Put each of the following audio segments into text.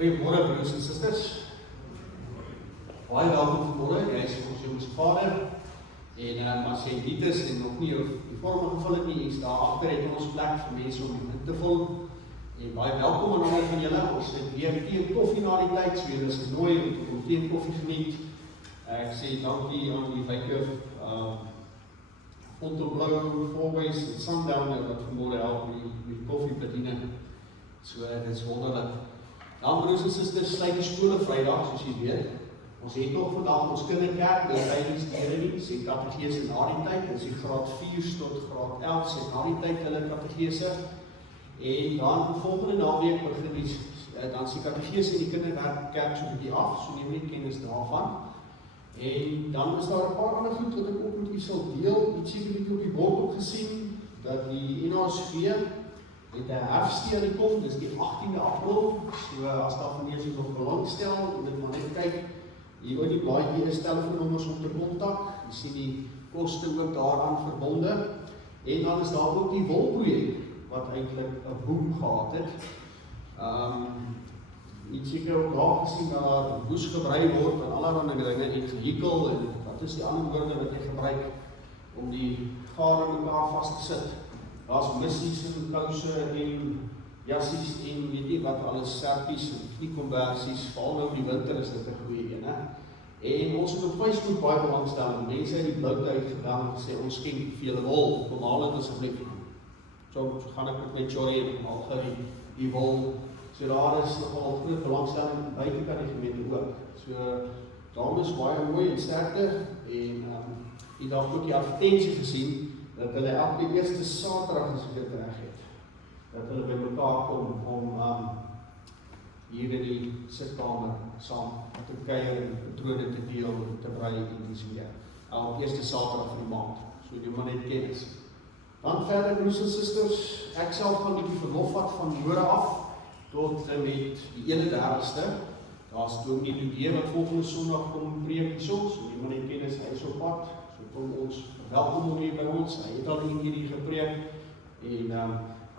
Goeiemôre broers en susters. Baie welkom vanmôre. Jy is ons jongens vader. En as jy dit is en nog nie die vorm gevul het nie, is daar agter het ons plek vir mense om in te vul. En baie welkom aan almal van julle. Ons het weer tee en koffie na die tyd, so julle is genooi om te kom tee en koffie geniet. Ek sê dankie aan die Wycliffe Fontainebleau, Fourways en Sundowner wat vanmôre help met koffie bediening. So dit is wonderlik. Dan broers en susters, sluit die skole Vrydag, soos jy weet. Ons het nog vandag ons kinderkerk, dis tydens die erediens, en katedrese na die tyd, dis die graad 4 tot graad 11, sê na die tyd hulle katedrese. En dan volgende naweek begin dan is die katedrese en die kinderkerk so 'n bietjie af, so neem net kennis daarvan. En dan is daar 'n paar ander goed wat ek ook met u sal deel. Iets seker bietjie op die bord ook gesien, dat die NASV het 'n herfstee kom, dis die 18de April, so as daar van julle nog belangstel, en dit maar net kyk, hier oor die blaadjie is telefoonnommers om te kontak, jy sien die koste ook daaraan verbonde, en dan is daar ook die wolprojek, wat eintlik 'n boom gehad het. Jy seker ook daar gesien dat daar woes gebrei word, en allerhande dinge, en gehekel, en wat is die ander woorde wat jy gebruik, om die gare in mekaar vast te sit. Daar's missies en kouse en jassies en weet nie wat alles, serpies en vliegkonversies, veral nou die winter is dit 'n goeie een, hè. En ons het op Facebook baie belangstelling, mense het die bloute uitgedaan en gesê, ons skenk vir julle wol, kom haal dit asseblief. So gaan ek met my Jory en al gou die wol, so daar is nogal groot belangstelling buite kan die gemeente ook. So dames, baie mooi en sterkte, en die dag ook die advertensie gesien, dat hulle elke eerste Saterdag as ek dit reg het, dat hulle by mekaar kom om hier in die sitkamer saam te kuier en patrone te deel en te brei en dis meer. Elke eerste Saterdag van die maand, so jy maar net kennis. Dan verder broers en susters, ek self gaan die verlof vat van môre af tot met die 31ste. Daar's Dominee Ludee wat volgende Sondag kom preek hierso, so jy maar net kennis, hy is op pad. Kom ons welkom hom hier by ons, hy het al hierdie gepreek, en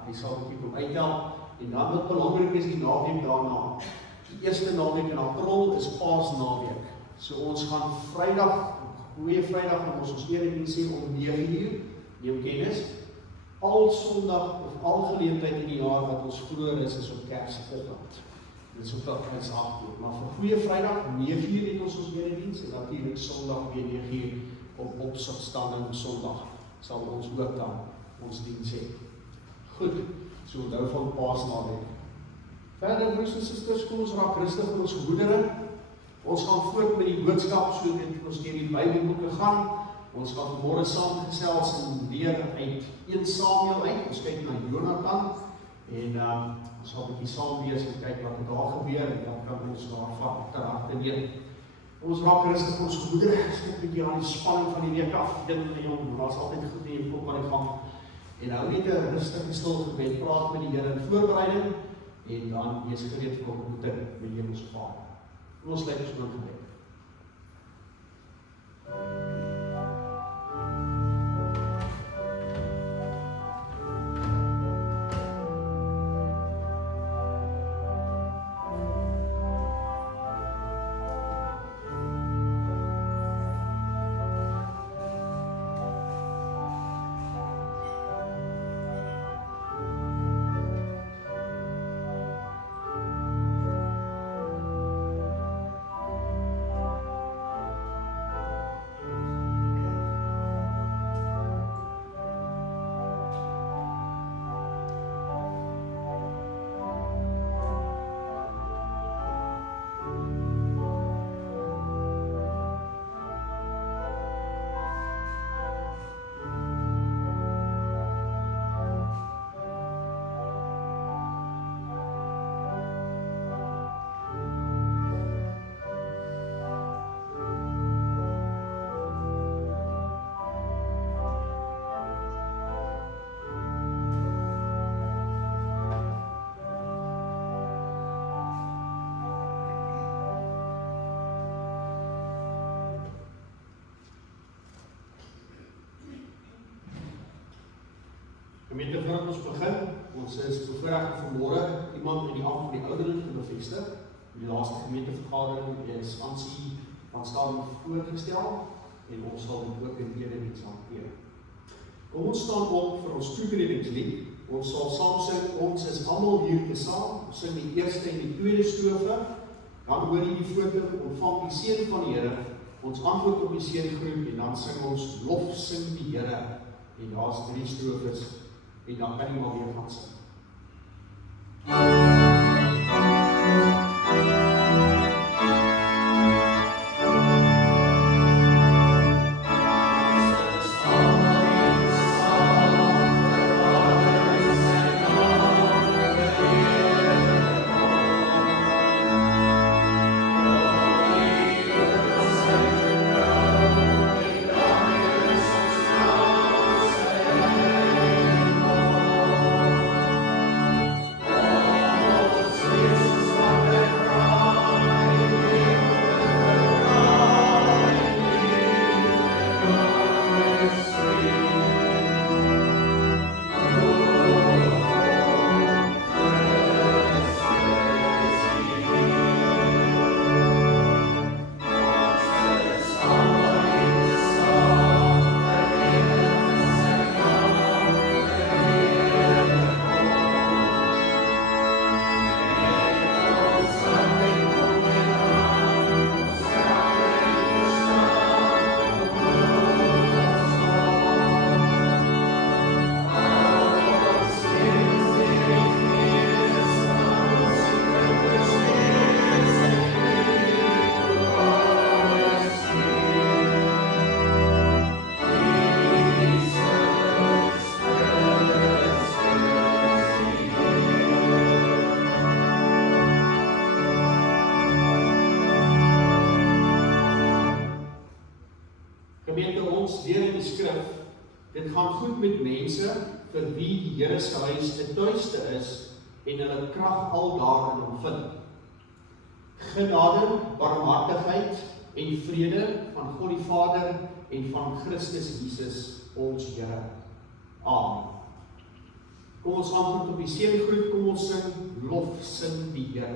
hy sal kom uithelp, en dan wat belangrik is die naweek daarna, die eerste naweek in April is Paasnaweek, so ons gaan Vrydag, goeie Vrydag, en ons erediens sê om 9:00, neem kennis, al Sondag of al geleentheid in die jaar wat ons vroeër is op Kersoggend, dit is op dat is 8:00, maar vir goeie Vrydag, 9:00 het ons erediens, en natuurlik Sondag weer 9:00, op opsigtstanding Sondag sal ons ook dan ons diens hê. Goed, so onthou van Paasnaweek. Verder broers en susters, kom ons raak rustig in ons gemoedere. Ons gaan voort met die boodskap, so dit ons deur die Bybelboeke gaan. Ons gaan vanmôre saam gesels en leer uit 1 Samuel uit. Ons kyk na Jonatan en ons gaan 'n bietjie saam lees en kyk wat daar gebeur en dan kan ons daarvan ter harte neem. Ons raak rustig ons gemoedere, skep 'n bietjie aan die spanning van die week af. Daar's altyd goed in jou kop aan die gang. En hou net 'n rustige stil gebed, praat met die Here in voorbereiding en dan wees gereed vir ontmoeting met die Hemelse Vader. Ons sluit ons oë gebed. Gemeente, voordat ons begin, ons is bevoorreg vanmôre iemand in die ampt van die ouderling te bevestig. Die laaste gemeentevergadering is Ansie van Stam voorgestel en ons sal dit ook in eerdiens hanteer. Kom ons staan op vir ons toetredingslied. Ons sal saam sing, ons is almal hier tesaam. Ons sing die eerste en die tweede strofe. Dan hoor jy die voorbeeld, ontvang die seën van die Here. Ons antwoord op die seëngroep en dan sing ons lof sing die Here. En daar's 3 strofes en dan kan jy maar weer gaan sing. Gemeente, ons leer in die skrif, dit gaan goed met mense vir wie die Here se huis 'n tuiste is en hulle krag al daarin ontvind. Genade, barmhartigheid en vrede van God die Vader en van Christus Jesus ons Here. Amen. Kom ons antwoord op die seëngroet, kom ons sing, lof sing die Here.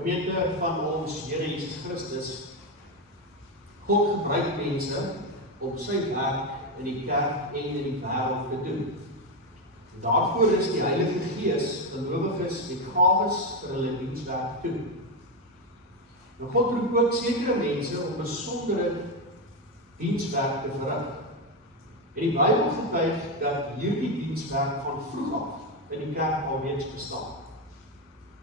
Gemeente van ons Here Jesus Christus, God gebruik mense om sy werk in die kerk en in die wêreld te doen. Daarvoor is die Heilige Gees gelowiges met gawes vir hulle dienswerk toe. Maar God roep ook sekere mense om besondere dienswerk te verrig. En die Bybel getuig dat hierdie dienswerk van vroeg af in die kerk alreeds bestaan.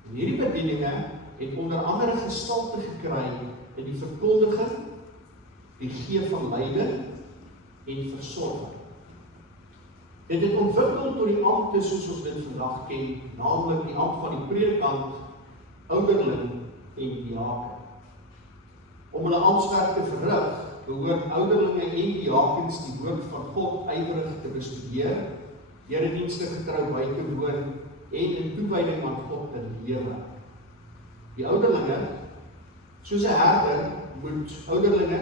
En hierdie bedieninge het onder andere gestalte gekry in die verkondiging, die gee van leiding en versorging. Dit het ontwikkel tot die ampte soos ons dit vandag ken, naamlik die ampt van die predikant, ouderling en diaken. Om hulle amptswerk te verrig, behoort ouderlinge en diakens die woord van God ywerig te bestudeer, eredienste getrou by te woon en in toewyding aan God te lewe. Die ouderlinge, soos 'n herder, moet ouderlinge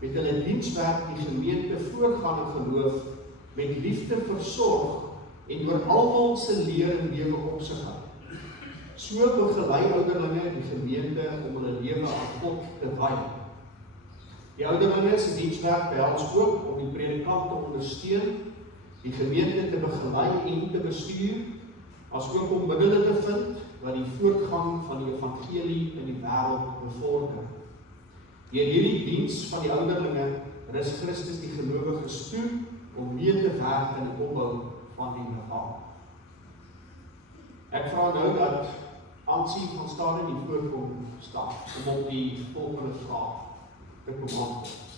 met hulle dienswerk die gemeente voorgaan in geloof met liefde versorg en oor almal se leer en lewe opsig hou. So begelei ouderlinge die gemeente om hulle lewe aan God te wy. Die ouderlinge se dienswerk behels ook om die predikant te ondersteun, die gemeente te begelei en te bestuur, asook om middele te vind wat die voortgang van die evangelie in die wêreld bevorder. Deur hierdie diens van die ouderlinge rus Christus die gelowiges toe om mee te werk in die opbou van die liggaam. Ek vra nou dat Ansie van Stade die voorkom staan om op die volgende vraag te kom antwoord.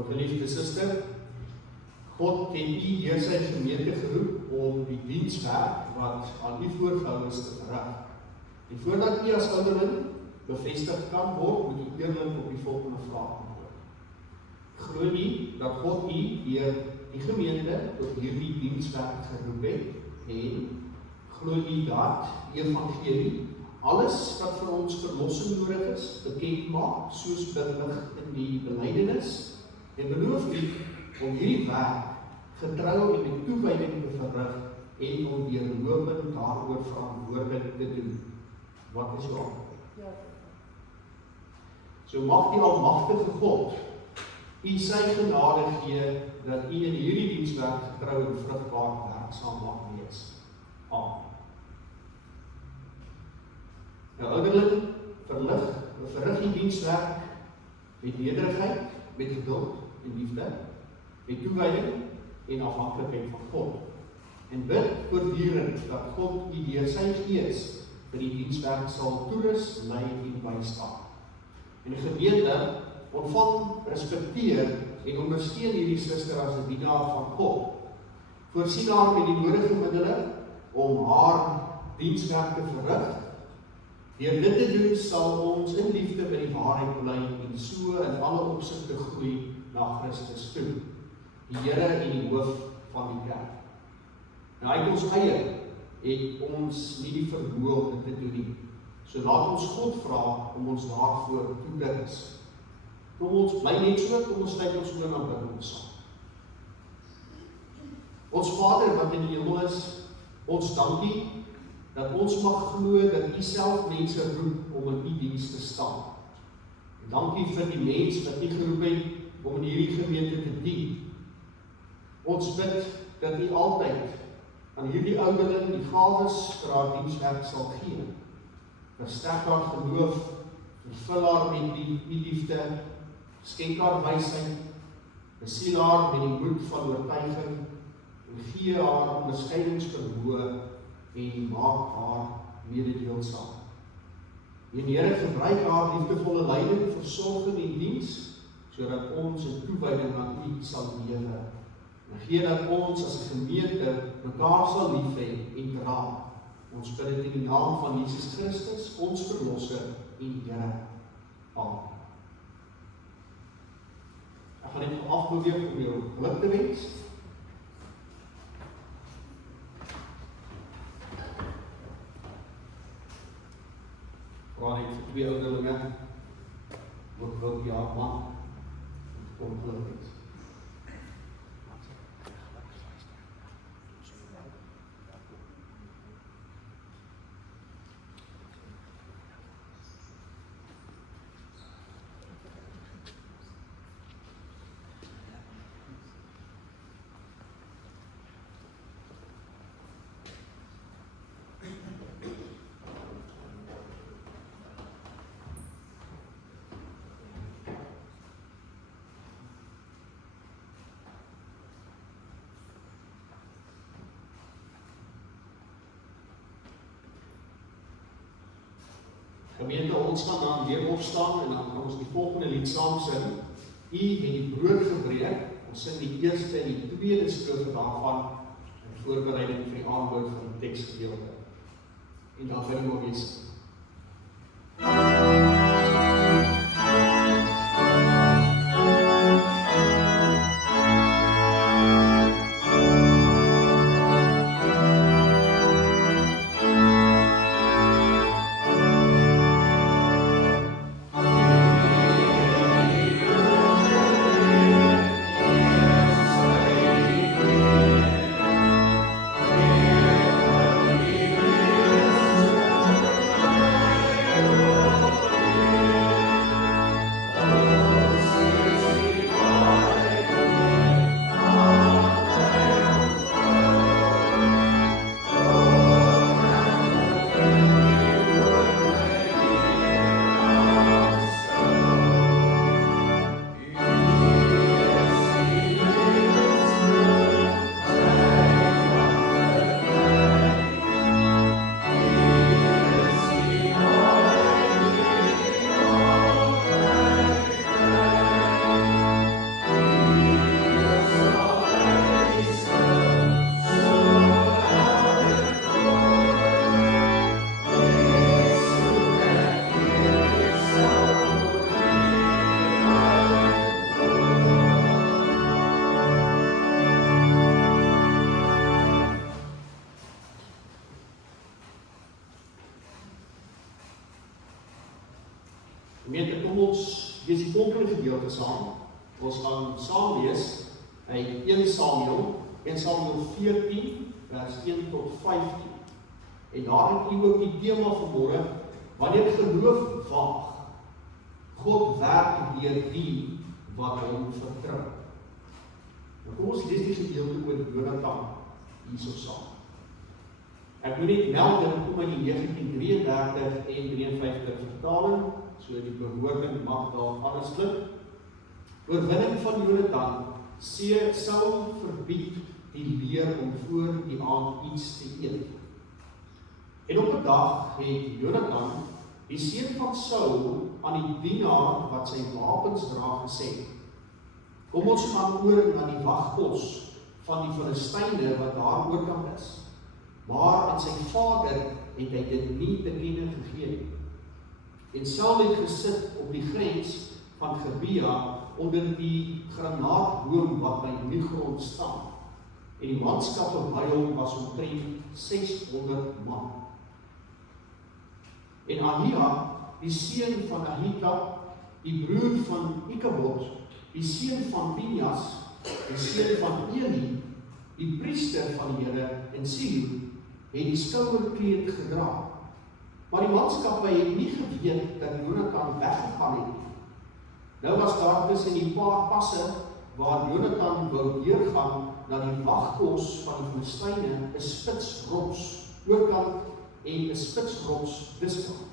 Nou geliefde suster, God het u deur sy gemeente geroep om die dienswerk wat aan u voorgehou is te verrig. En voordat u as ouderling bevestig kan word, moet u eerlik op die volgende vraag antwoord. Glo u dat God u deur die gemeente tot hierdie dienswerk geroep het en glo u dat die evangelie alles wat vir ons verlossing nodig is, bekend maak, soos belig in die belydenis, en beloof u om hierdie werk getrou en met toewyding te verrig en om deurlopend daaroor verantwoordelik te doen. Wat is jou antwoord? Ja. So mag die almagtige God u sy genade gee dat u in hierdie dienswerk getrou en vrugbaar werksaam mag wees. Amen. Nou ouderling, verrig die dienswerk met nederigheid, met geduld en liefde, met toewyding en afhanklikheid van God. En bid voortdurend dat God u deur sy gees vir die dienswerk sal toerus, lei en bystaan. En die gemeente ontvang, respekteer en ondersteun hierdie suster as 'n dienaar van God. Voorsien haar met die nodige middele om haar dienswerk te verrig. Deur dit te doen sal ons in liefde by die waarheid bly en so in alle opsigte groei na Christus toe, die Here en die hoof van die kerk. Nou uit ons eie het ons nie die vermoë om dit te doen nie. So laat ons God vra om ons daarvoor toe te rus. Kom ons bly net so, kom ons sluit ons oë en bid ons saam. Ons Vader wat in die hemel is, ons dankie dat ons mag glo dat u self mense roep om in u diens te staan. En dankie vir die mens wat u geroep het om in hierdie gemeente te dien. Ons bid dat u altyd aan hierdie ouderling die gawes vir haar dienswerk sal gee. Versterk haar geloof, vervul haar met die liefde, skenk haar wysheid, besiel haar met die moed van oortuiging en gee haar onderskeidingsvermoë en maak haar mededeelsaam. En Here, gebruik haar liefdevolle leiding, versorging en diens, sodat ons in toewyding aan u sal lewe. En gee dat ons as gemeente mekaar sal lief hê en dra. Ons bid dit in die naam van Jesus Christus, ons verlosser en Here. Amen. Ek gaan net afbeweeg om jou geluk te wens. Waar het vir twee ouderlinge ook wil die haar man kom geluk wens. Gemeente, ons gaan dan weer opstaan en dan kan ons die volgende lied saam sing. U het die brood gebreek, ons sing die eerste en die tweede strofe daarvan in voorbereiding vir die aanbod van die teksgedeelte. En dan wil ek ook wees. Gemeente, kom ons lees die volgende gedeelte saam. Ons gaan saam lees uit 1 Samuel 14 vers 1 tot 15. En daar het u ook die tema vanmôre, wanneer geloof waag, God werk deur die wat hom vertrou. Nou kom ons lees die gedeelte oor Jonatan hierso saam. Ek moet net meld dat kom in die 1933 en 53 vertaling, so die bewoording mag daar alles klink. Oorwinning van Jonatan, Saul verbied die leer om voor die aand iets te eet. En op 'n dag het Jonatan, die seun van Saul, aan die dienaar wat sy wapens dra gesê: kom ons gaan oor na die wagpos van die Filistyne wat daar oorkant is. Maar aan sy vader het hy dit nie te kenne gegee nie. En Saul het gesit op die grens van Gebea onder die granaatboom wat by die grond staan. En die manskappe by hom was omtrent 600 man. En Ahia, die seun van Ahikam, die broer van Ikabod, die seun van Pinjas, die seun van Eli, die priester van die Here en Silo, het die skouerkleed gedra. Maar die manskappe het nie geweet dat Jonatan weggegaan het. Nou was daar tussen die paar passe waar Jonatan wou deurgaan na die wagpos van die Filistyne 'n spitsrots oorkant en 'n spitsrots diskant.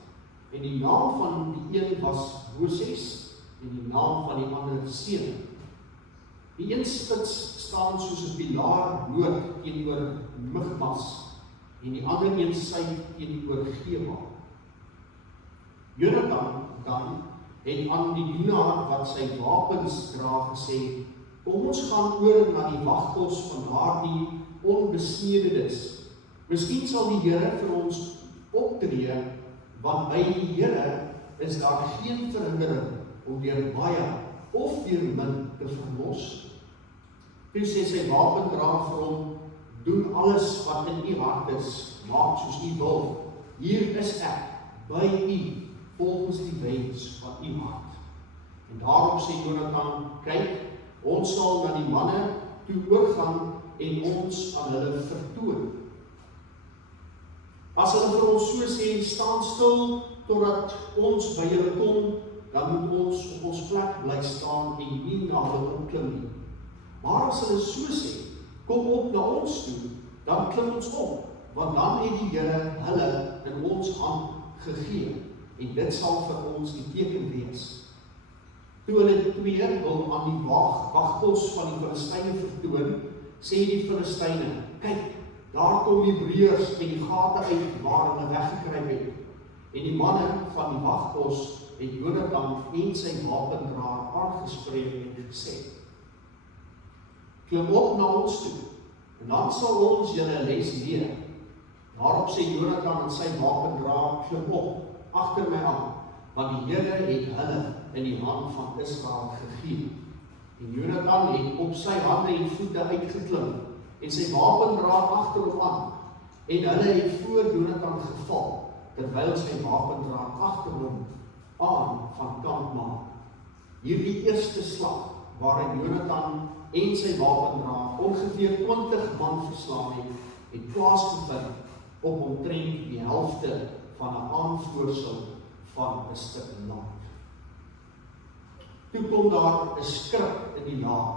En die naam van die een was Moses en die naam van die ander Seun. Die een spits staan soos 'n pilaar noord teenoor Migmas en die ander een sy teenoor Geba. Jonatan dan het aan die dienaar wat sy wapens dra gesê: kom ons gaan oor na die wagpos van daardie onbesnededes. Miskien sal die Here vir ons optree, want by die Here is daar geen verhindering om deur baie of deur min te verlos. Toe sê sy wapendrager vir hom: doen alles wat in u hart is, maak soos u wil. Hier is ek, by u, volgens die wens van u hart. En daarop sê Jonatan: kyk, ons sal na die manne toe oorgaan en ons aan hulle vertoon. As hulle vir ons so sê, staan stil totdat ons by julle kom, dan moet ons op ons plek bly staan en nie na hulle opklim nie. Maar as hulle so sê, kom op na ons toe, dan klim ons op, want dan het die Here hulle in ons hand gegee, en dit sal vir ons die teken wees. Toe hulle twee wil aan die wagpos van die Filistyne vertoon, sê die Filistyne: kyk, daar kom die Hebreërs met die gate uit waar hulle weggekruip het. En die manne van die wagpos het Jonatan en sy wapendraer aangespreek en gesê: "Klim op na ons toe, en dan sal ons julle 'n les leer." Daarop sê Jonatan en sy wapendraer: "Klim op, agter my aan, want die Here het hulle in die hand van Israel gegee." En Jonatan het op sy hande en voete uitgeklim, en sy wapendraer agter hom aan, en hulle het voor Jonatan geval, terwyl sy wapendraer agter hom aan van kant maak. Hierdie eerste slag, waarin Jonatan en sy wapendraer ongeveer 20 man verslaan het plaasgevind op omtrent die helfte van 'n aanvoorsel van 'n stuk land. Toe kom daar 'n skrik in die laag,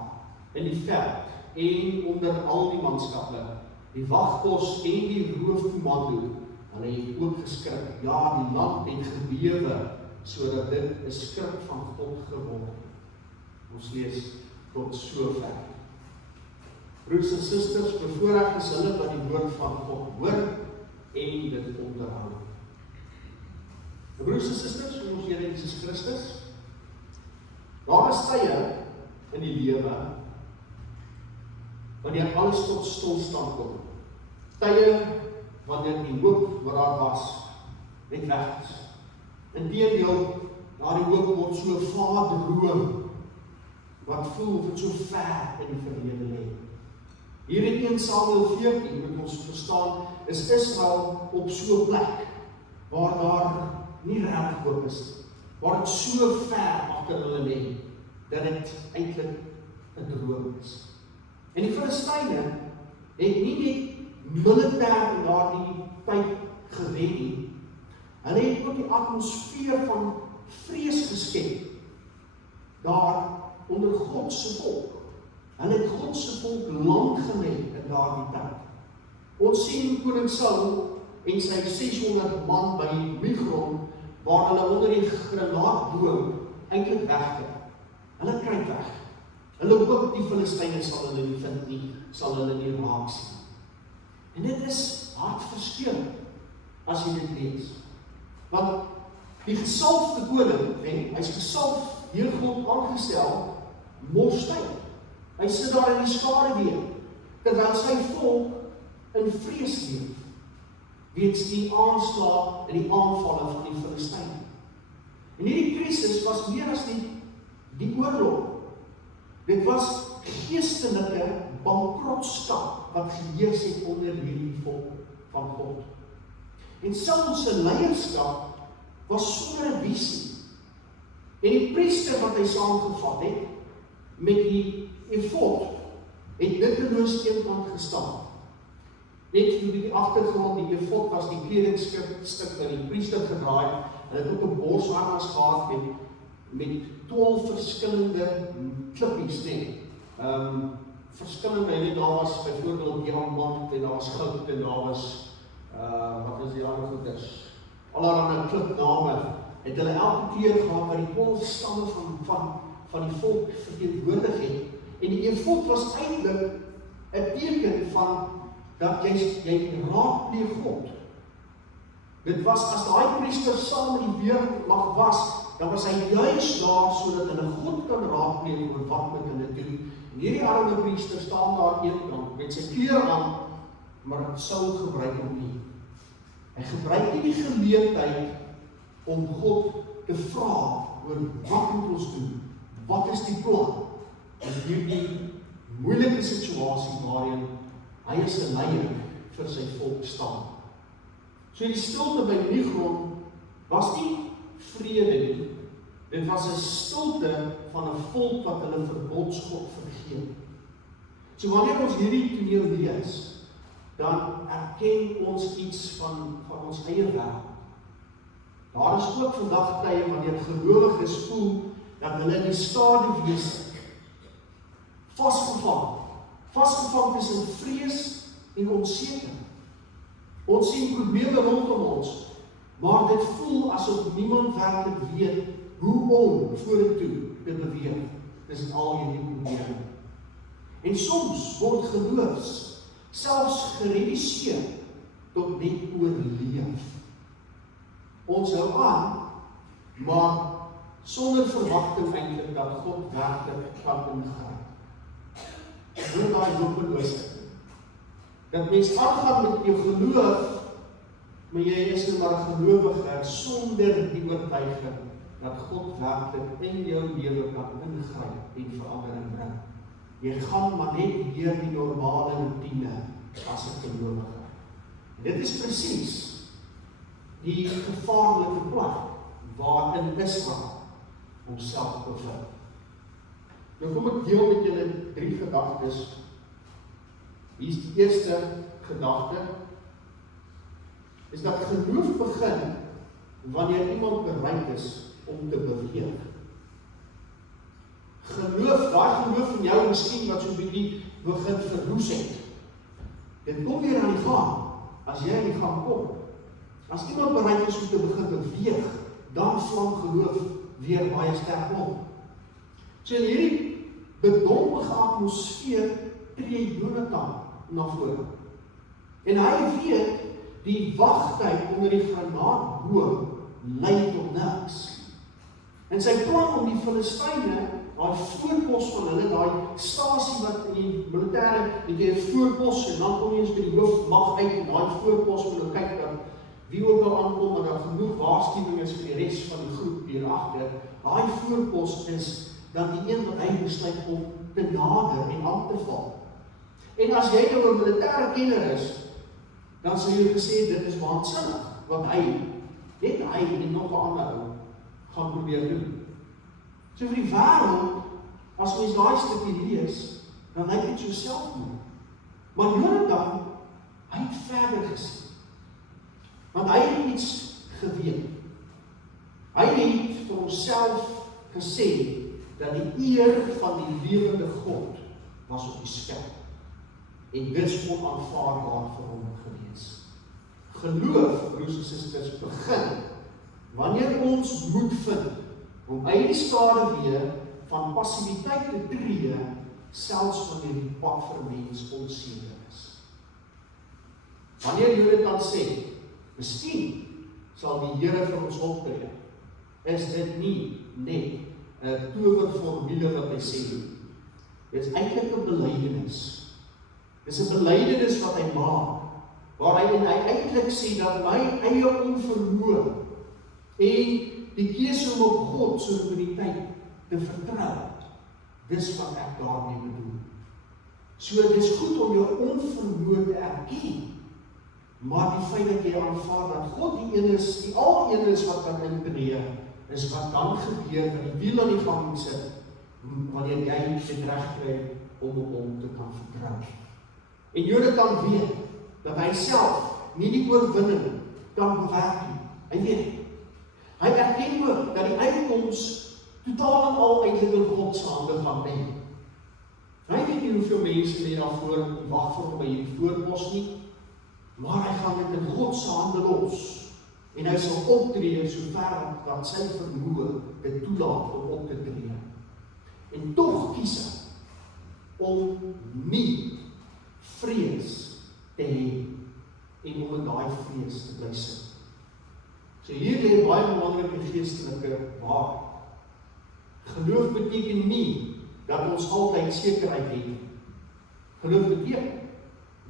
in die veld en onder al die manskappe, die wagpos en die roofkomando. Hulle het ook geskrik, ja, die land het gebewe, sodat dit 'n skrik van God geword het. Ons lees tot sover. Broers en susters, bevoorreg is hulle wat die woord van God hoor en dit onderhou. Broers en susters, ons Here Jesus Christus, daar is tye in die lewe wanneer alles tot stilstand kom. Tye wanneer die hoop wat daar was net weg is. Inteendeel, daardie hoop word so vaar droom, wat voel of dit so ver in die verlede lê. Hier in 1 Samuel 14 moet ons verstaan, is Israel op so 'n plek waar daar nie regtig hoop is, waar dit so ver agter hulle lê, dat dit eintlik 'n droom is. En die Filistyne het nie net militêr in daardie tyd gewen nie, hulle het ook die atmosfeer van vrees geskep daar onder God se volk. Hulle het God se volk lank gelê in daardie tyd. Ons sien koning Saul en sy 600 man by Migron, waar hulle onder die granaatboom eintlik wegkry. Hulle kry weg. Hulle hoop die Filistyne sal hulle nie vind nie, sal hulle nie raak sien. En dit is hartverskeurend as jy dit lees. Want die gesalfde koning, hy's gesalf, deur God aangestel, mors tyd. Hy sit daar in die skaduwee, terwyl sy volk in vrees leef, weens die aanslag en die aanvalle van die Filistyne. En hierdie krisis was meer as die oorlog. Dit was geestelike bankrotskap wat geheers het onder hierdie volk van God. En Saul se leierskap was sonder 'n visie. En die priester wat hy saamgevat het met die efod, het nutteloos eenkant gestaan. Net vir die agtergrond, die efod was die kledingstuk wat die priester gedraai. Hulle het ook 'n borsharnas gehad met 12 verskillende klippies, verskillende, daar was byvoorbeeld diamant, en daar was goud, en daar was, wat is die ander goeders? Allerhande klipname, het hulle elke keer gehad wat die 12 stamme van die volk verteenwoordig het. En die efod was eintlik 'n teken van dat jy raadpleeg God. Dit was as daai priester saam met die weermag was, dan was hy juis daar sodat hulle God kan raadpleeg oor wat met hulle doen. En hierdie arme priester staan daar eenkant met sy klere aan, maar Saul gebruik hom nie. Hy gebruik nie die geleentheid om God te vra oor wat moet ons doen? Wat is die plan? In hierdie moeilike situasie waarin hy as 'n leier vir sy volk staan. So die stilte by Migron was nie vrede nie. Dit was 'n stilte van 'n volk wat hulle verbodsgod vergeet. So wanneer ons hierdie toneel lees, dan erken ons iets van ons eie wêreld. Daar is ook vandag tye wanneer gelowiges voel dat hulle in die skaduwee sit. Vasgevang tussen vrees en onsekerheid. Ons sien probleme rondom ons, maar dit voel asof niemand werklik weet hoe om vorentoe te beweeg. Dis al hierdie probleme. En soms word geloof selfs gereduseer tot net oorleef. ons hou aan, maar sonder verwagting eintlik dat God werklik gaan ingryp. Hoor daai hopeloosheid. Dat mens aangaan met jou geloof, maar jy is nou maar 'n gelowige sonder die oortuiging dat God werklik in jou lewe kan ingryp en verandering bring. Jy gaan maar net deur die normale routine as 'n gelowige. Dit is presies die gevaarlike plek waarin Israel homself bevind. Nou kom ek deel met julle 3 gedagtes. Hier is die eerste gedagte, is dat geloof begin wanneer iemand bereid is om te beweeg. Geloof, daai geloof in jou miskien wat so 'n bietjie begin verroes het. Dit kom weer aan die gang, as jy aan die gang kom. As iemand bereid is om te begin beweeg, dan vlam geloof weer baie sterk op. So in hierdie bedompige atmosfeer tree Jonatan na vore. En hy weet, die wagtyd onder die granaatboom lei tot niks. En sy plan om die Filistyne, daai voorpos van hulle, daai stasie wat in die militêre, het jy 'n voorpos en dan kom jy eens by die hoofmag uit en daai voorpos moet nou kyk dat wie ook al aankom, maar daar genoeg waarskuwing is vir die res van die groep hier agter. Daai voorpos is dan die een wat hy besluit om te nader en aan te val. En as jy nou 'n militêre kenner is, dan sal jy gesê dit is waansinnig wat net hy en nog 'n ander ou gaan probeer doen. So vir die wêreld, as mens daai stukkie lees, dan lyk dit so selfmoord. Maar Jonatan, hy het verder gesien. Want hy het iets geweet. Hy het vir homself gesê dat die eer van die lewende God was op die skerp. En dis onaanvaarbaar vir hom gewees. Geloof, broers en susters, begin wanneer ons moed vind om uit die skaduwee van passiwiteit te tree, selfs wanneer die pad vir mens onseker is. Wanneer Jonatan sê, miskien sal die Here vir ons optree, is dit nie net 'n towerformule wat hy sê nie. Dit is eintlik 'n belydenis. Dit is 'n belydenis wat hy maak, waar hy eintlik sê dat my eie onvermoë en die keuse om op God se soewereiniteit te vertrou, dis wat ek daarmee bedoel. So dit is goed om jou onvermoë te erken, maar die feit dat jy aanvaar dat God die een is, die al een is wat kan intree, is wat dan gebeur dat die wiel aan die gang sit, wanneer jy dit reg kry om op hom te kan vertrou. En Jonatan weet dat hy self nie die oorwinning kan bewerk nie. Hy weet. Hy erken ook dat die uitkoms totaal en al eintlik in God se hande gaan lê. Hy weet nie hoeveel mense lê daarvoor wag vir hom by hierdie voorpos nie, maar hy gaan dit in God se hande los. En hy sal optree sover wat sy vermoë dit toelaat om op te tree. En tog kies hy om nie vrees te hê en om in daai vrees te bly sit. So hier lê baie belangrike geestelike waarheid. Geloof beteken nie dat ons altyd sekerheid het nie. Geloof beteken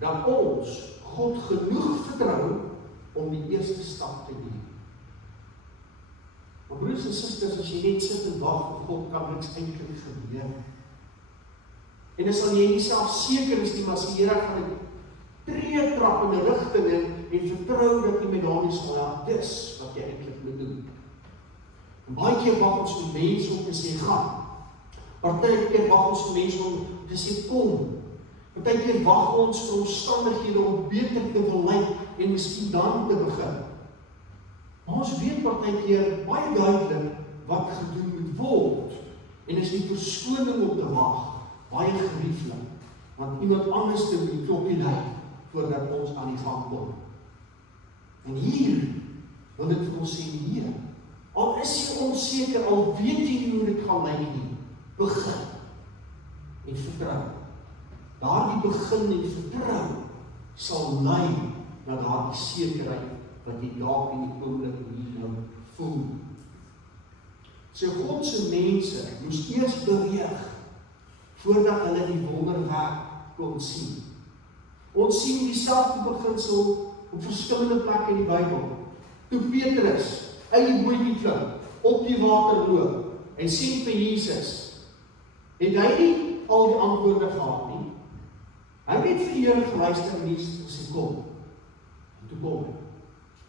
dat ons God genoeg vertrou om die eerste stap te neem. Maar broers en susters, as jy net sit en wag vir God, kan niks eintlik gebeur. En as al jy nie self seker is nie, maar as die Here gaan 'n tree trap in 'n rigting en vertrou dat jy met daarmee sal help, dis wat jy eintlik moet doen. En baie keer wag ons vir mense om te sê gaan. Partykeer wag ons vir mense om te sê kom. Partykeer wag ons vir omstandighede om beter te wil lyk en miskien dan te begin. Maar ons weet partykeer baie duidelik wat gedoen moet word. En is die verskoning om te wag baie gerieflik, want iemand anders te moet die klokkie lui voordat ons aan die gang kom. En hier wil dit vir ons sê, Here, al is jy onseker, al weet jy nie hoe dit gaan lyk nie, begin en vertrou. Daardie begin en vertrou sal lei na daardie sekerheid wat jy dalk in die oomblik nie nou voel. So God se mense moes eers beweeg voordat hulle die wonderwerk kon sien. Ons sien dieselfde beginsel op verskillende plekke in die Bybel. Toe Petrus uit die bootjie klim, op die water loop en sien vir Jesus, het hy nie al die antwoorde gehad nie. Hy het vir die Here geluister en Jesus gesê, kom. En toe kom hy.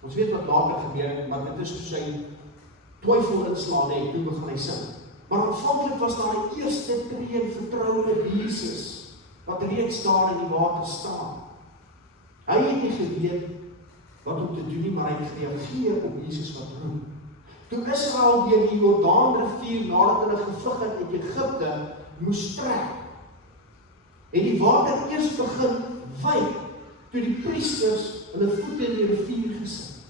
Ons weet wat later gebeur, maar dit is toe sy twyfel inslaan en toe begin hy sing. Maar aanvanklik was daar die eerste tree in vertroue met Jesus, wat reeds daar in die water staan. Hy het nie geweet wat om te doen nie, maar hy het gereageer op Jesus wat roep. Toe Israel deur die Jordaanrivier nadat hulle gevlug het uit Egipte moes trek, en die water eers begin wyk, toe die priesters hulle voete in die rivier gesit.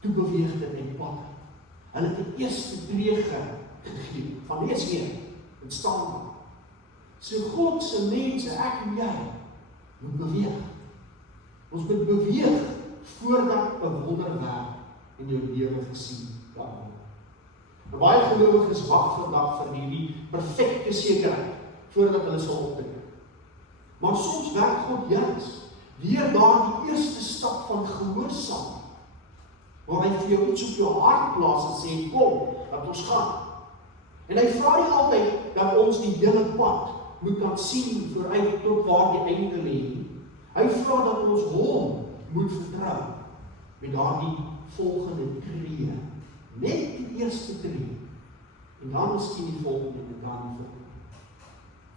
Toe beweeg dit en pad. Hulle het die eerste tree gegee, van lees weer, en staan daar. So God se mense, ek en jy, moet beweeg. Ons moet beweeg, voordat 'n wonderwerk in jou lewe gesien kan word. Baie gelowiges wag vandag vir hierdie perfekte sekerheid, voordat hulle sal optree. Maar soms werk God juis, deur daar die eerste stap van gehoorsaam, waar hy vir jou iets op jou hart plaas en sê, kom, dat ons gaan. En hy vra nie altyd dat ons die hele pad moet kan sien vooruit tot waar die einde lê. Hy vra dat ons hom moet vertrou met daardie volgende tree. Net die eerste tree. En dan miskien die volgende en dan die volgende.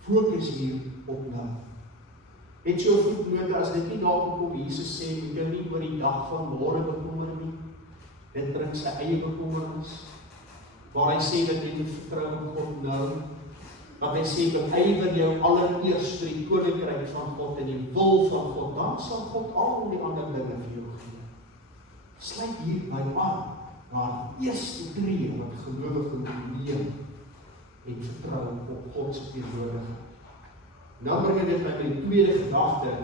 Fokus hier op nou. Het so voetnote, as dit nie dalk kom Jesus sê, moet jy nie oor die dag van môre bekommer nie. Dit bring sy eie bekommernis. Waar hy sê dat jy moet vertrou op God nou. Dat hy sê, beywer jou allereerst die koninkryk van God en die wil van God, dan sal God al die ander dinge vir jou gee. Sluit hierby aan, maar die eerste tree wat gelowige moet neem en vertrou op God se teenwoordigheid. Nou bring dit by die tweede gedagte,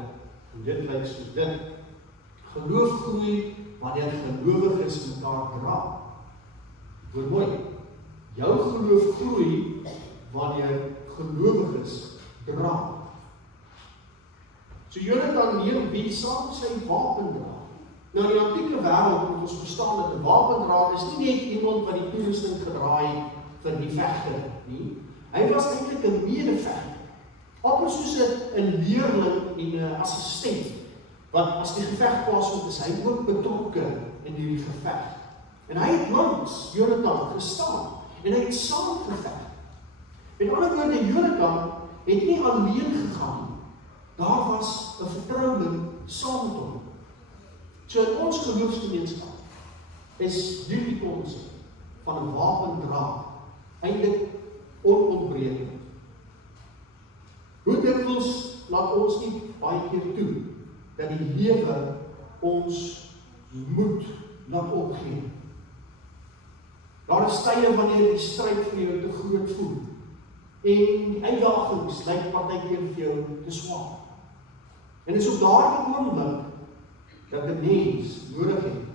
en dit lyk soos dit. Geloof groei wanneer gelowiges mekaar dra. Hoor mooi, jou geloof groei wanneer gelowiges dra. So Jonathan neem wie saam sy wapen dra. Nou in die antieke wêreld moet ons verstaan dat 'n wapendraer is nie net iemand wat die toerusting gedraai het vir die vegter nie. Hy was eintlik 'n medevegter. Amper soos 'n leerling en 'n assistent, wat as die geveg plaasvind is hy ook betrokke in hierdie geveg. En hy het langs Jonathan gestaan en hy het saam geveg. Met ander woorde, Jonathan het nie alleen gegaan nie. Daar was 'n vertroueling saam met hom. So in ons geloofsgemeenskap is hierdie konsep van 'n wapendra eintlik onontbreeklik. Hoe dikwels laat ons nie baie keer toe dat die lewe ons moed laat opgee. Daar is tye wanneer die stryd vir jou te groot voel en die uitdagings lyk partykeer vir jou te swaar. En dit is op daardie oomblik dat 'n mens nodig het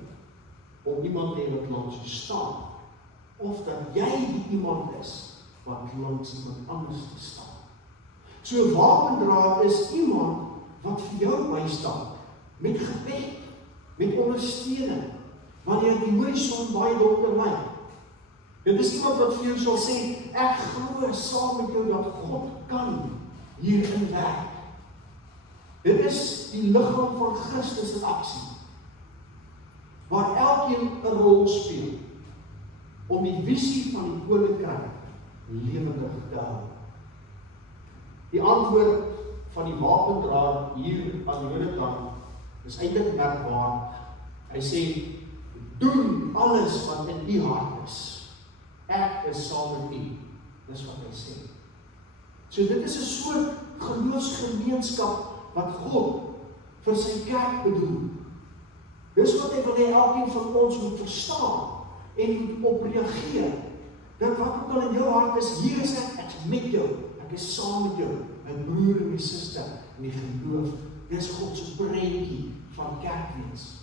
om iemand te hê wat langs jou staan, of dat jy die iemand is wat langs iemand anders te staan. So 'n wapendraer is iemand wat vir jou bystaan, met gebed, met ondersteuning, wanneer die horison baie donker lyk. Dit is iemand wat vir jou sal sê, ek glo saam met jou dat God kan hierin werk. Dit is die liggaam van Christus in aksie, waar elkeen 'n rol speel, om die visie van die koninkryk lewendig te hou. Die antwoord van die wapendraer hier aan Jonathan is eintlik merkbaar. Hy sê, doen alles wat in u hart is. Ek is saam met u. Dis wat hy sê. So dit is 'n soort geloofsgemeenskap wat God vir sy kerk bedoel. Dis wat hy wil hê elkeen van ons moet verstaan en moet op reageer. Dat wat ook al in jou hart is, hier is ek is met jou, ek is saam met jou, my broer en my suster in die geloof. Dis God se prentjie van kerkwees.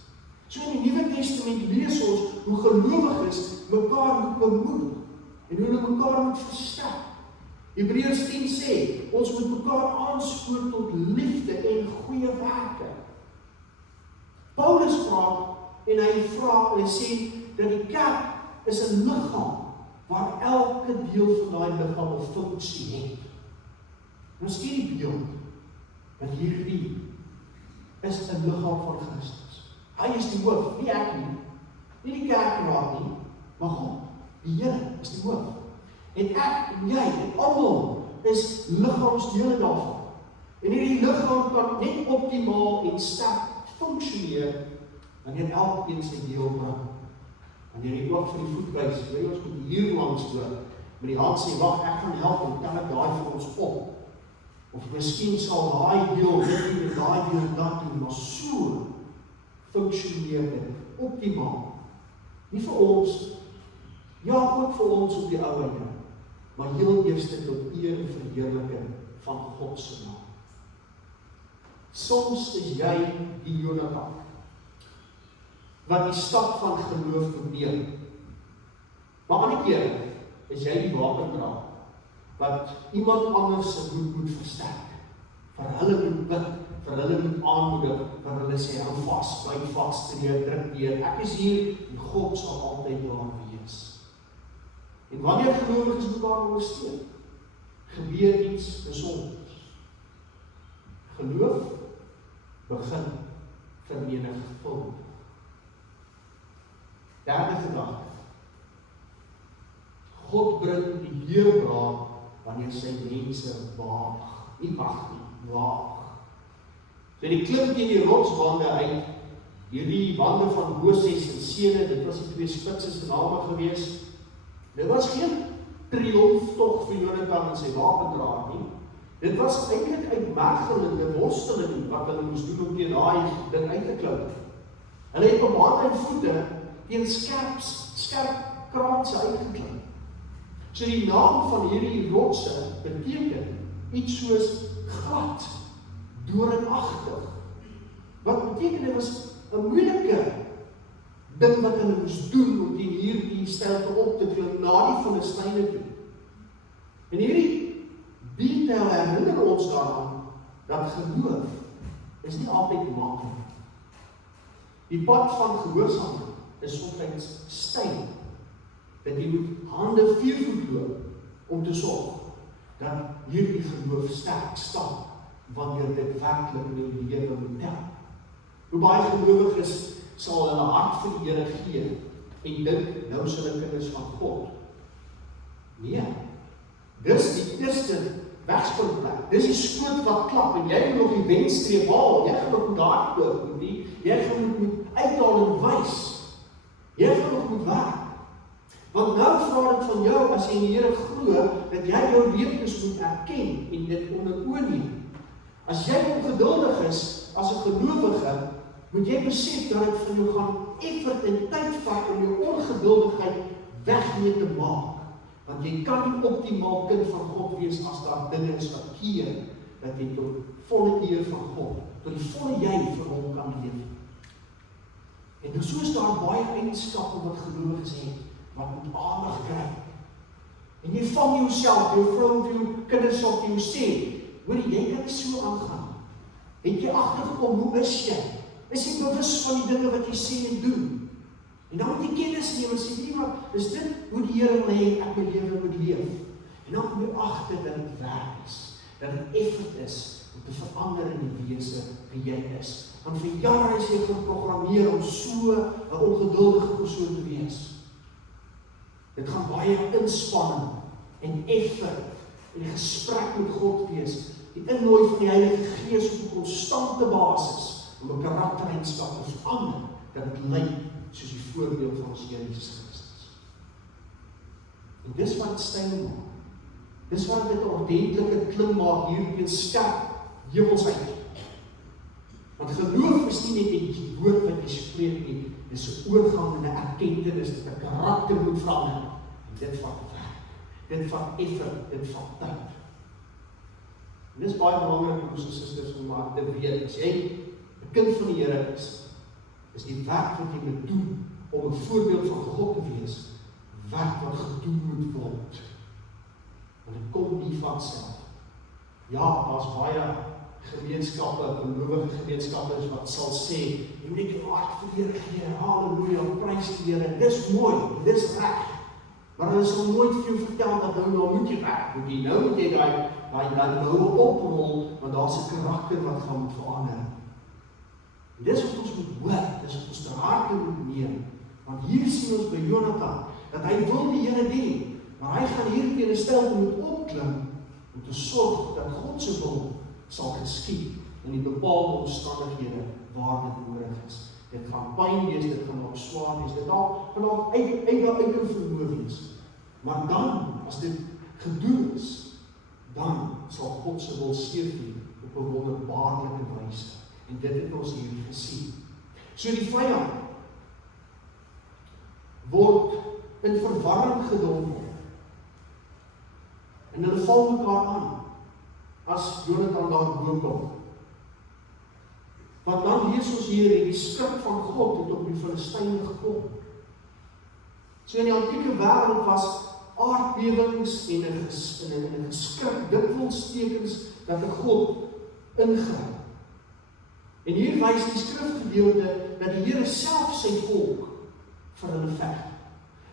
So in die Nuwe Testament lees ons hoe gelowiges mekaar moet bemoedig en hoe hulle mekaar moet versterk. Hebreërs 10 sê, ons moet mekaar aanspoor tot liefde en goeie werke. Paulus praat en hy vra en hy sê dat die kerk is 'n liggaam waar elke deel van daai liggaam 'n funksie het. Nou skiet die beeld dat hierdie is 'n liggaam van Christus. Hy is die hoof, nie ek nie, nie die kerkraad nie, maar God, die Here is die hoof. En ek en jy en almal is liggaamsdele daarvan. En hierdie liggaam kan net optimaal en sterk funksioneer wanneer elkeen sy deel bring. Wanneer jy ook vir die voet wys, jy ons moet hier langs loop, met die hand sê, wag, ek gaan help en kan ek daai vir ons op. Of miskien sal daai deel dit en daai deel dat doen, maar so funksioneer dit optimaal. Nie vir ons, ja ook vir ons op die ou einde, maar heel eerste tot eer en verheerliking van God se naam. Soms is jy die Jonathan wat die stap van geloof moet neem. Maar ander kere is jy die wapendraer wat iemand anders se moed moet versterk. Vir hulle moet bid, vir hulle moet aanmoedig, vir hulle sê, hou vas, byt vas, druk deur. Ek is hier en God sal altyd daar wees. En wanneer gelowiges mekaar ondersteun, gebeur iets besonders. Geloof begin vermenigvuldig. Derde gedagte. God bring die deurbraak wanneer sy mense waag. Nie wag nie, waag. So die klim teen die rotswande uit, hierdie wande van Moses en sene, dit was die twee spitse se name gewees. Dit was geen triomftog vir Jonathan en sy wapendraer nie. Dit was eintlik uitmergelende worsteling wat hulle moes doen om teen daai ding uit te klim. Hulle het op hande en voete teen skerp kraanse uitgeklim. So die naam van hierdie rotse beteken iets soos glad, doringagtig. Wat beteken dit was 'n moeilike ding wat hulle moes doen om teen hierdie stelte op te klim na die Filistyne toe. En hierdie detail herinner ons daaraan dat geloof is nie altyd maklik. Die pad van gehoorsaamheid is soms steil. Dat jy moet hande viervoet loop om te sorg dat hierdie geloof sterk staan wanneer dit werklik in die lewe moet tel. Hoe baie gelowiges sal hulle hart vir die Here gee en dink nou is hulle kinders van God. Nee, dis die eerste wegspringplek. Dis die skoot wat klap en jy moet nog die wenstreep haal. Jy gaan nog moet hardloop, moet nie. Jy gaan moet uithaal en wys. Jy gaan nog moet werk. Want nou vra dit van jou, as jy in die Here glo, dat jy jou weakness moet erken en dit onder oë neem. As jy ongeduldig is, as 'n gelowige, moet jy besef dat dit van jou gaan effort en tyd vat om jou ongeduldigheid weg mee te maak. Want jy kan nie optimaal kind van God wees as daar dinge is wat keer, dat jy tot volle eer van God, tot die volle jy vir hom kan leef. En so is daar baie eienskappe wat gelowiges het, wat moet aandag kry. En jy vang jouself, jou vrou of jou kinders sal vir jou sê, hoor jy kan nie so aangaan. Het jy agtergekom, hoe is jy? Is jy bewus van die dinge wat jy sê en doen? En dan moet jy kennis neem en sê, nie wat, is dit hoe die Here wil hê ek my lewe moet leef? En dan kom jy agter dat dit werk is, dat dit effort is om te verander in die wese wie jy is. Want vir jare is jy geprogrammeer om so 'n ongeduldige persoon te wees. Dit gaan baie inspanning en effort en die gesprek met God wees, die innooi van die Heilige Gees op 'n konstante basis om 'n karaktereienskap te verander, dat dit lyk soos die voorbeeld van ons Here Jesus Christus. En dis wat styl maak. Dis wat dit 'n ordentlike klim maak hier teen skerp heuwels uit. Want geloof is nie net die woord wat jy spreek nie, dis 'n oorgang en 'n erkenning, dat 'n karakter moet verander. En dit vat werk, dit vat effort, dit vat tyd. En dis baie belangrik, broers en susters, om maar te weet, as jy 'n kind van die Here is is die werk wat jy moet doen om 'n voorbeeld van God te wees, werk wat gedoen moet word. Want dit kom nie van self. Ja, daar's baie gemeenskappe, gelowige gemeenskappe wat sal sê, jy moet net jou hart vir die Here gee, halleluja, prys die Here, dis mooi, dis reg. Maar hulle sal nooit vir jou vertel dat nou moet jy reg, nou moet jy daai nou oprol, want daar's 'n karakter wat gaan verander. En dis wat ons moet hoor, dis wat ons ter harte moet neem. Want hier sien ons by Jonathan, dat hy wil die Here dien, maar hy gaan hier teen 'n styl moet opklim, om te sorg dat God se wil sal geskied in die bepaalde omstandighede waar dit nodig is. Dit gaan pyn wees, dit gaan ook swaar wees, dit gaan ook uit vermoë wees. Maar dan, as dit gedoen is, dan sal God se wil seëvier op 'n wonderbaarlike wyse. En dit het ons hier gesien. So die vyand word in verwarring gedompel. En hulle val mekaar aan, as Jonathan daar bo kom. Want dan lees ons hier, die skrik van God het op die Filistyne gekom. So in die antieke wêreld was aardbewings en 'n geskrik dikwels tekens dat 'n God ingryp. En hier wys die skrifgedeelte dat die Here self sy volk vir hulle veg.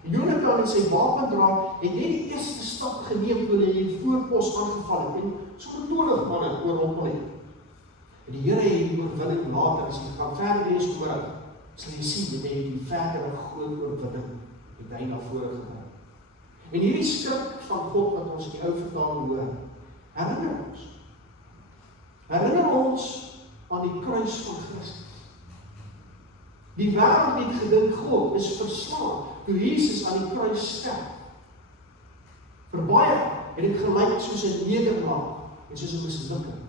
Jonathan en sy wapendraer het net die eerste stap geneem toe hulle die voorpos aangeval het en so 20 manne oorrompel het. En die Here het die oorwinning later, as jy gaan verder lees oor, sal jy sien dat hy die verdere groot oorwinning het hy na vore gebring. En hierdie skrik van God wat ons in die ou vertaling hoor, herinner ons aan die kruis van Christus. Die wêreld het gedink God is verslaan toe Jesus aan die kruis sterf. Vir baie het dit gelyk soos 'n nederlaag en soos 'n mislukking.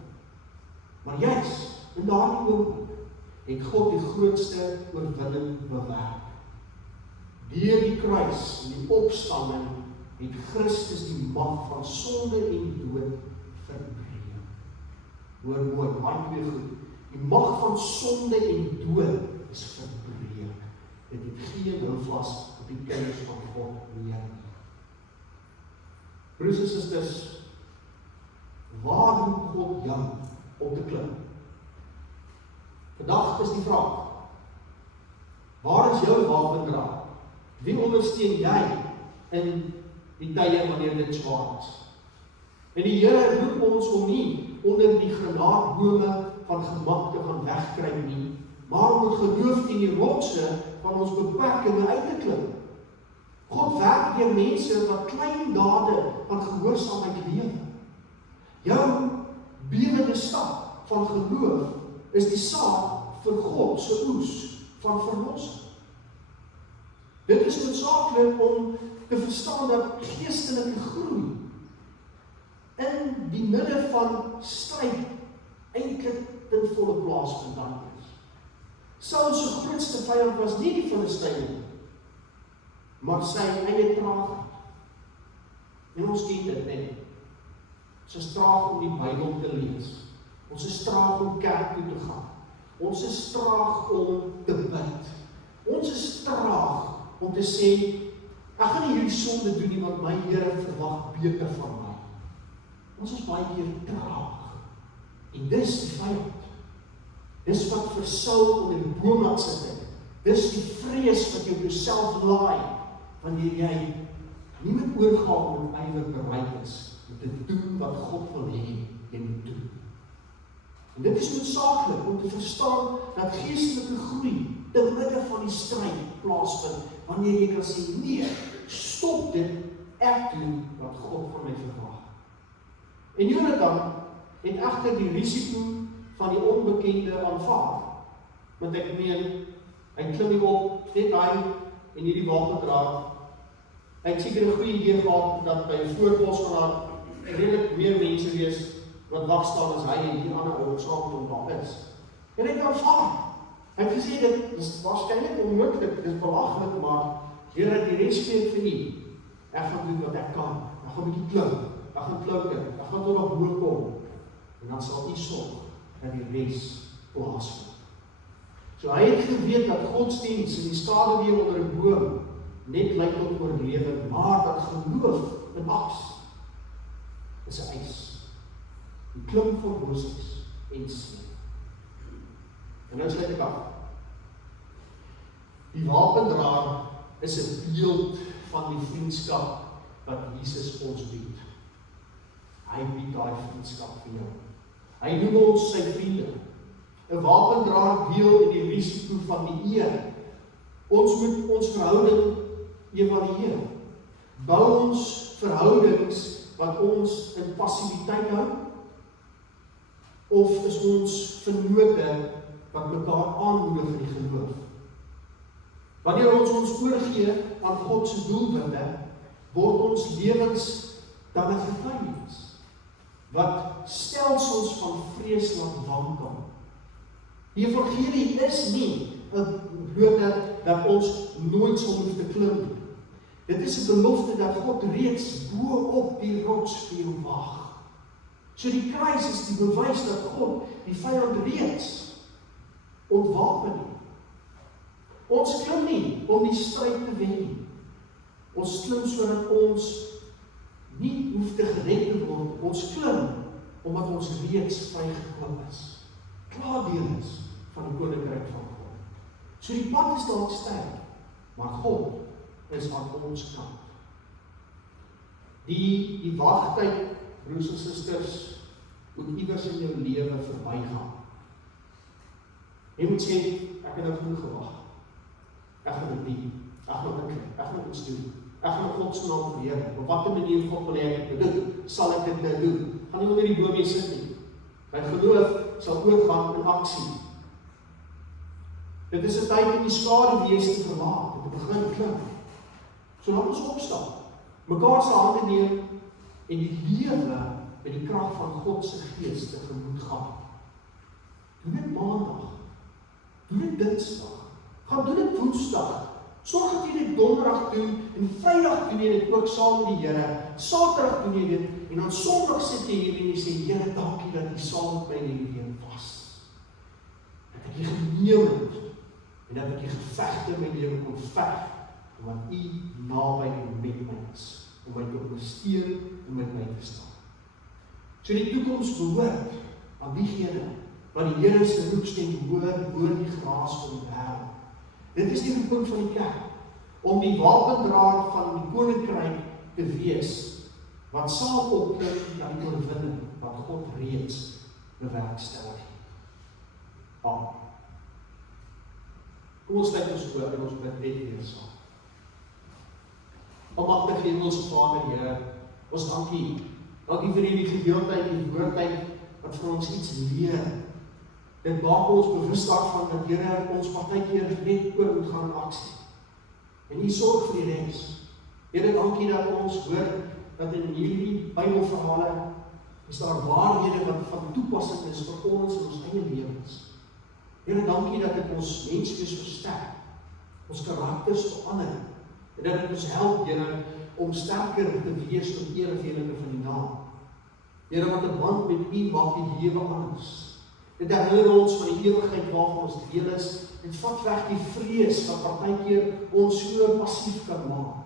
Maar juis in daardie oomblik het God die grootste oorwinning bewerk. Deur die kruis en die opstanding het Christus die mag van sonde en dood verbreek. Hoor mooi, baie twee goed. Die mag van sonde en dood is verbreek. Dit het geen houvas op die kinders van God meer. Broers en susters, waar roep God jou op te klim? Vandag is die vraag, waar is jou wapendraer? Wie ondersteun jy in die tye wanneer dit swaar is? En die Here roep ons om nie onder die granaatbome van gemak te gaan wegkruip nie, maar om met geloof teen die rotse van ons beperkings uit te klim. God werk deur mense wat klein dade van gehoorsaamheid lewe. Jou bewende stap van geloof is die saad vir God se oes van verlossing. Dit is noodsaaklik om te verstaan dat geestelike groei in die midde van stryd eintlik ten volle plaasvind is. Saul se grootste vyand was nie die Filistyne, maar sy eie traagheid. En ons ken dit net. Ons is traag om die Bybel te lees. Ons is traag om kerk toe te gaan. Ons is traag om te bid. Ons is traag om te sê, ek gaan nie hierdie sonde doen nie, want my Here verwag beter van my. Ons is baie keer traag. En dis die vyand. Dis wat vir Saul onder die boom laat sit het. Dis die vrees wat jou jouself laai, wanneer jy nie met oorgawe en ywer bereid is om te doen wat God wil hê jy moet doen. En dit is noodsaaklik om te verstaan dat geestelike groei te midde van die stryd plaasvind, wanneer jy kan sê, nee, stop dit, ek doen wat God van my verwag. En Jonathan het egter die risiko van die onbekende aanvaar. Want ek meen, hy klim nie op, net hy en hierdie wapendraer. Hy het seker 'n goeie idee gehad dat by 'n voorpos van haar redelik meer mense wees wat wag staan as hy en die ander ouens saam met hom daar is. En hy het aanvaar. Hy het gesê dit is waarskynlik onmoontlik, dit is belaglik, maar Here, die res gee vir U. Ek gaan doen wat ek kan. Ek gaan 'n bietjie klim. Ek gaan klouter. Ek gaan tot op bo kom. En dan sal U sorg dat die res plaasvind. So hy het geweet dat godsdiens in die skaduwee onder 'n boom net lei tot oorlewing, maar dat geloof in aksie is 'n eis. Die klim van Moses en sien. En nou sluit ek af. Die wapendraer is 'n beeld van die vriendskap wat Jesus ons bied. Hy bied daai vriendskap vir jou. Hy noem ons sy vriende. 'n Wapendraer deel in die risiko van die eer. Ons moet ons verhouding evalueer. Bou ons verhoudings wat ons in passiwiteit hou? Of is ons vennote wat mekaar aanmoedig in die geloof? Wanneer ons oorgee aan God se doelwitte, word ons lewens dan 'n getuienis wat stelsels van vrees laat wankel. Die evangelie is nie 'n belofte dat ons nooit sal hoef te klim nie. Dit is 'n belofte dat God reeds bo op die rots vir jou wag. So die kruis is die bewys dat God die vyand reeds ontwapen het. Ons klim nie om die stryd te wen nie. Ons klim sodat ons nie hoef te gered te word. Ons klim omdat ons reeds vrygekoop is. Klaar deel is van die koninkryk van God. So die pad is dalk sterk, maar God is aan ons kant. Die wagtyd, broers en susters, moet iewers in jou lewe verbygaan. Jy moet sê, ek het nou genoeg gewag. Ek gaan dit nie. Ek gaan iets doen. Ek gaan God se naam verheerlik. Op watter manier God wil hê ek dit doen, sal ek dit nou doen. Gaan nie onder die boom mee sit nie. My geloof sal oorgaan in aksie. Dit is 'n tyd om die skaduwee te verlaat, om te begin klim. So laat ons opstaan, mekaar se hande neem en die lewe met die krag van God se Gees tegemoet gaan. Doen dit maandag, doen dit dinsdag, gaan doen dit woensdag, sorg dat jy dit donderdag doen, en vrydag doen jy dit ook saam met die Here, saterdag doen jy dit, en dan sondag sit jy hier en jy sê, Here, dankie dat jy saam met my in die week was. Dat ek jy geneem het, en dat ek jy gevegte in my lewe kon veg, omdat U naby en met my is, om my te ondersteun en met my te staan. So die toekoms behoort aan diegene wat die Here se roepstem hoor die geraas van die wêreld. Dit is die roeping van die kerk, om die wapendraer van die koninkryk te wees, wat saam opklim na die oorwinning wat God reeds bewerkstellig het. Amen. Kom ons sluit ons oë en ons bid net weer saam. Almagtige Hemelse Vader, Here, ons dankie. Dankie vir hierdie gedeeltyd, die woordtyd wat vir ons iets leer. Dit maak ons bewus daarvan dat Here ons partykeer net oor moet gaan in aksie. En U sorg vir die res. Here, dankie dat ons hoor dat in hierdie Bybelverhale is daar waarhede wat van toepassing is vir ons in ons eie lewens. Here, dankie dat dit ons menswees versterk, ons karakters verander, en dat dit ons help, Here, om sterker te wees tot ereverheerliking van die naam. Here, wat 'n band met U maak die lewe anders. Dit herinner ons van die ewigheid waarvan ons deel is. Dit vat weg die vrees wat partykeer ons so passief kan maak.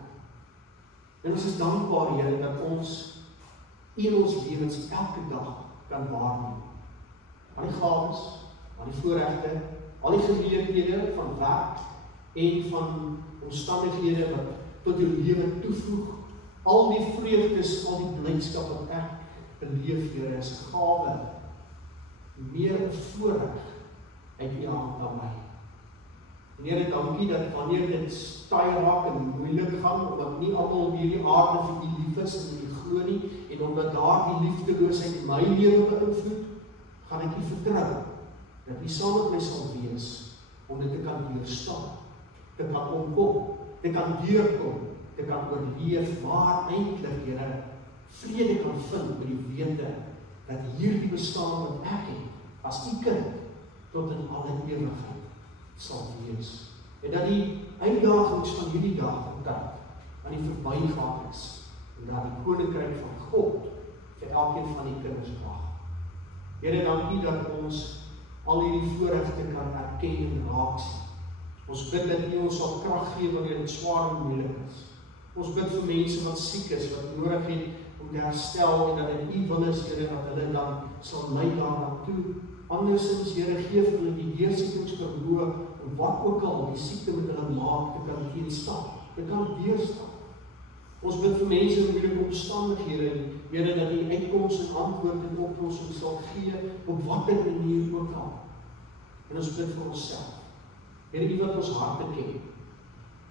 En ons is dankbaar, Here, dat ons in ons lewens elke dag kan waarneem. Al die gawes, al die voorregte, al die geleenthede van werk en van omstandighede wat tot jou lewe toevoeg, al die vreugdes, al die blydskap wat ek beleef, Here, is 'n gawe, meer 'n voorreg uit U hand aan my. En Here, dankie dat wanneer dit taai raak en moeilik gaan, omdat nie almal op hierdie aarde vir U lief is en U glo nie, en omdat daar die liefdeloosheid my lewe beïnvloed, gaan ek U vertrou dat U saam met my sal wees om dit te kan deurstaan, te kan omkom, te kan deurkom, te kan oorleef, maar eintlik, Here, vrede kan vind met die wete dat hierdie bestaan wat ek het as U kind tot in alle ewigheid sal wees. En dat die uitdagings van hierdie dag en tyd aan die verbygaan is, en dat die koninkryk van God vir elkeen van die kinders wag. Here, dankie dat ons al hierdie voorregte kan erken en raak sien. Ons bid dat U ons sal krag gee wanneer dit swaar en moeilik is. Ons bid vir mense wat siek is, wat nodig het om te herstel en dat dit U wil is, Here, dat hulle dan sal lei daarna toe. Andersins, Here, gee vir hulle die deursettingsvermoë en wat ook al die siekte met hulle maak te kan teenstaan, te kan weerstaan. Ons bid vir mense in moeilike omstandighede, Here, dat U uitkoms en antwoord en oplossing sal gee op watter manier ook al. En ons bid vir onsself. Here, U wat ons harte ken,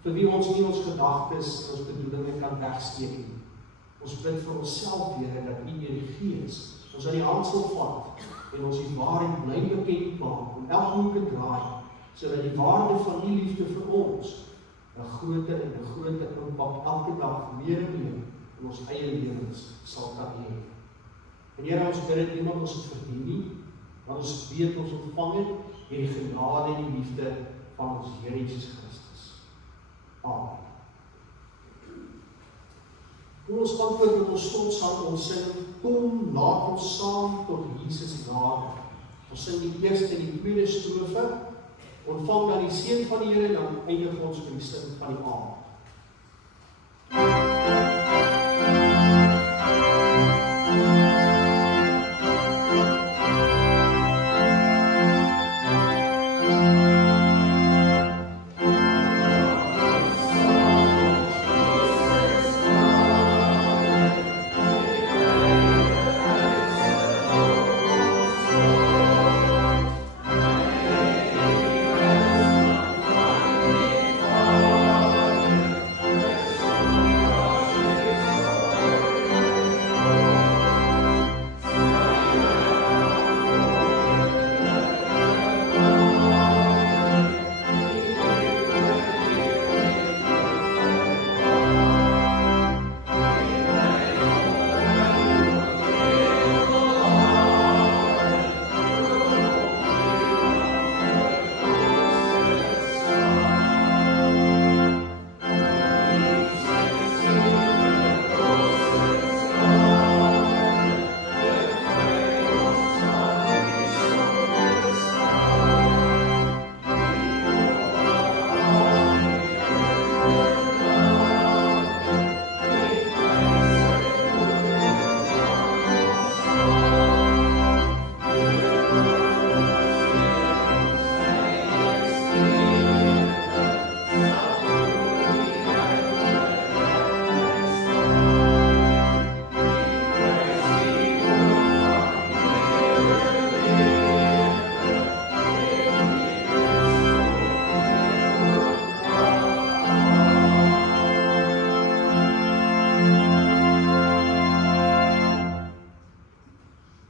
vir wie ons nie ons gedagtes en ons bedoelinge kan wegsteek nie. Ons bid vir onsself, Here, dat U deur die Gees ons aan die hand sal vat en ons die waarheid bly bekend maak om elke hoek te draai, sodat die waarde van U liefde vir ons 'n groter en 'n groter impak elke dag meer en meer in ons eie lewens sal kan hê. En Here, ons bid dat niemand ons het verdien nie, want ons weet ons ontvang het hierdie genade en die liefde van ons Here Jesus Christus. Amen. Hoe ons antwoord met ons slotsang, ons sing, kom, laat ons saam tot Jesus nader. Ons sing die eerste en die tweede strofe, ontvang dan die seën van die Here en dan eindig ons met die sin van die aand.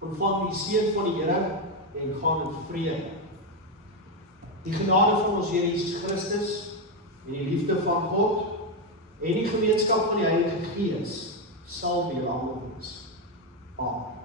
Ontvang die seën van die Here en gaan in vrede. Die genade van ons Here Jesus Christus en die liefde van God en die gemeenskap van die Heilige Gees sal by julle almal wees. Amen.